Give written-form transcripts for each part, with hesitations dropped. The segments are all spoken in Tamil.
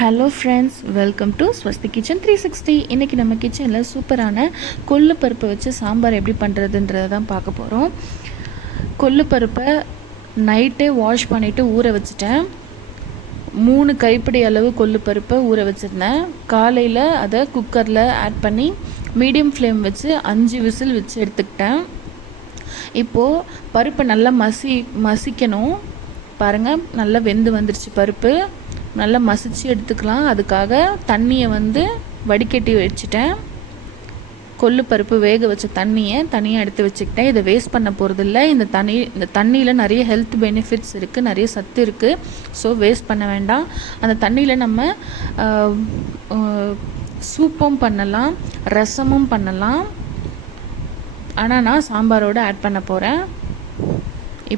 Hello friends, welcome to Swasti kitchen 360. இன்றைக்கி நம்ம கிச்சனில் சூப்பரான கொள்ளு பருப்பை வச்சு சாம்பார் எப்படி பண்ணுறதுன்றதை தான் பார்க்க போகிறோம். கொள்ளு பருப்பை நைட்டே வாஷ் பண்ணிவிட்டு ஊற வச்சுட்டேன். 3 கைப்பிடி அளவு கொள்ளு பருப்பை ஊற வச்சுருந்தேன். காலையில் அதை குக்கரில் ஆட் பண்ணி மீடியம் ஃப்ளேம் வச்சு 5 விசில் வச்சு எடுத்துக்கிட்டேன். இப்போது பருப்பை நல்லா மசிக்கணும். பாருங்கள், நல்லா வெந்து வந்துருச்சு. பருப்பு நல்லா மசிச்சு எடுத்துக்கலாம். அதுக்காக தண்ணியை வடிகட்டி வச்சுட்டேன். கொள்ளு பருப்பு வேக வச்ச தண்ணியை தனியாக எடுத்து வச்சுக்கிட்டேன். இதை வேஸ்ட் பண்ண போகிறதில்ல. இந்த தண்ணியில் நிறைய ஹெல்த் பெனிஃபிட்ஸ் இருக்குது, நிறைய சத்து இருக்குது. ஸோ வேஸ்ட் பண்ண வேண்டாம். அந்த தண்ணியில் நம்ம சூப்பும் பண்ணலாம், ரசமும் பண்ணலாம். ஆனால் நான் சாம்பாரோடு ஆட் பண்ண போகிறேன்.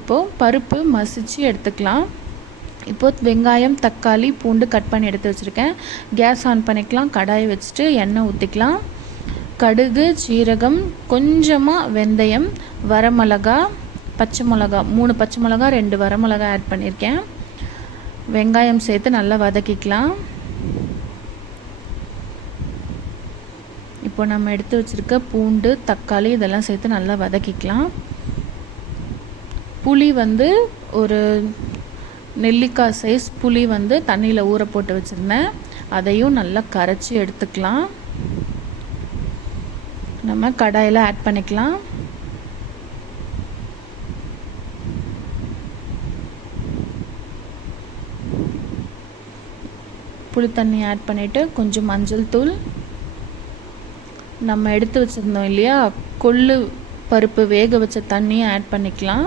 இப்போது பருப்பு மசிச்சு எடுத்துக்கலாம். இப்போது வெங்காயம், தக்காளி, பூண்டு கட் பண்ணி எடுத்து வச்சுருக்கேன். கேஸ் ஆன் பண்ணிக்கலாம். கடாயை வச்சுட்டு எண்ணெய் ஊற்றிக்கலாம். கடுகு, சீரகம், கொஞ்சமாக வெந்தயம், வரமிளகா, பச்சை மிளகா, 3 பச்சை மிளகா, 2 வரமிளகா ஆட் பண்ணியிருக்கேன். வெங்காயம் சேர்த்து நல்லா வதக்கிக்கலாம். இப்போ நம்ம எடுத்து வச்சுருக்க பூண்டு, தக்காளி இதெல்லாம் சேர்த்து நல்லா வதக்கிக்கலாம். புளி ஒரு நெல்லிக்காய் சைஸ் புளி தண்ணியில் ஊற போட்டு வச்சுருந்தேன். அதையும் நல்லா கரைச்சி எடுத்துக்கலாம். நம்ம கடாயில் ஆட் பண்ணிக்கலாம். புளி தண்ணி ஆட் பண்ணிவிட்டு கொஞ்சம் மஞ்சள் தூள், நம்ம எடுத்து வச்சுருந்தோம் இல்லையா கொள்ளு பருப்பு வேக வச்ச தண்ணியை ஆட் பண்ணிக்கலாம்.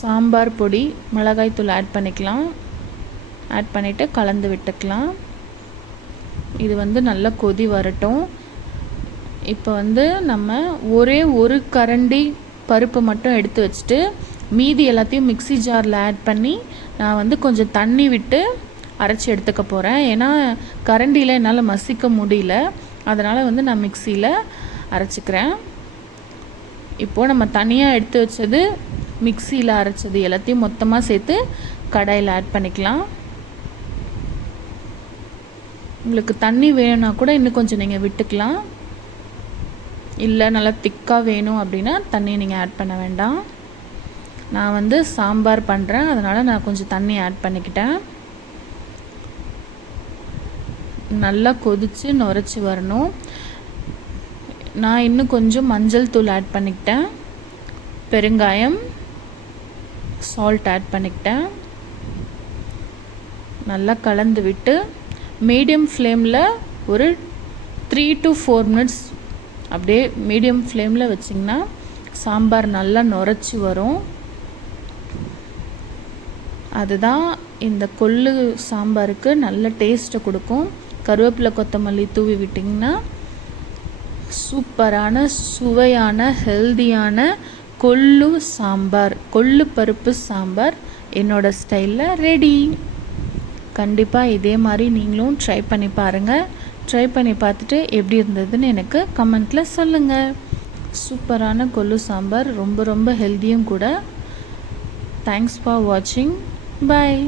சாம்பார் பொடி, மிளகாய் தூள் ஆட் பண்ணிக்கலாம். ஆட் பண்ணிவிட்டு கலந்து விட்டுக்கலாம். இது நல்லா கொதி வரட்டும். இப்போ நம்ம ஒரே ஒரு கரண்டி பருப்பு மட்டும் எடுத்து வச்சுட்டு மீதி எல்லாத்தையும் மிக்ஸி ஜாரில் ஆட் பண்ணி நான் கொஞ்சம் தண்ணி விட்டு அரைச்சி எடுத்துக்க போகிறேன். ஏன்னா கரண்டியில் என்னால் மசிக்க முடியல, அதனால் நான் மிக்சியில் அரைச்சிக்கிறேன். இப்போது நம்ம தனியாக எடுத்து வச்சது, மிக்சியில் அரைச்சது எல்லாத்தையும் மொத்தமாக சேர்த்து கடாயில் ஆட் பண்ணிக்கலாம். உங்களுக்கு தண்ணி வேணும்னா கூட இன்னும் கொஞ்சம் நீங்கள் விட்டுக்கலாம். இல்லை நல்லா திக்காக வேணும் அப்படின்னா தண்ணி நீங்கள் ஆட் பண்ண வேண்டாம். நான் சாம்பார் பண்ணுறேன், அதனால் நான் கொஞ்சம் தண்ணி ஆட் பண்ணிக்கிட்டேன். நல்லா கொதித்து நுரைச்சி வரணும். நான் இன்னும் கொஞ்சம் மஞ்சள் தூள் ஆட் பண்ணிக்கிட்டேன். பெருங்காயம், சால்ட் ஆட் பண்ணிக்கிட்டேன். நல்லா கலந்து விட்டு மீடியம் ஃப்ளேமில் ஒரு 3 to 4 மினிட்ஸ் அப்படியே மீடியம் ஃப்ளேமில் வச்சிங்கன்னா சாம்பார் நல்லா நுரைச்சி வரும். அதுதான் இந்த கொள்ளு சாம்பாருக்கு நல்ல டேஸ்ட்டை கொடுக்கும். கருவேப்பிலை, கொத்தமல்லி தூவி விட்டிங்கன்னா சூப்பரான, சுவையான, ஹெல்தியான கொள்ளு சாம்பார், கொள்ளு பருப்பு சாம்பார் என்னோடய ஸ்டைலில் ரெடி. கண்டிப்பாக இதே மாதிரி நீங்களும் ட்ரை பண்ணி பாருங்கள். ட்ரை பண்ணி பார்த்துட்டு எப்படி இருந்ததுன்னு எனக்கு கமெண்ட்டில் சொல்லுங்கள். சூப்பரான கொள்ளு சாம்பார், ரொம்ப ரொம்ப ஹெல்தியும் கூட. தேங்க்ஸ் ஃபார் வாட்சிங். பாய்.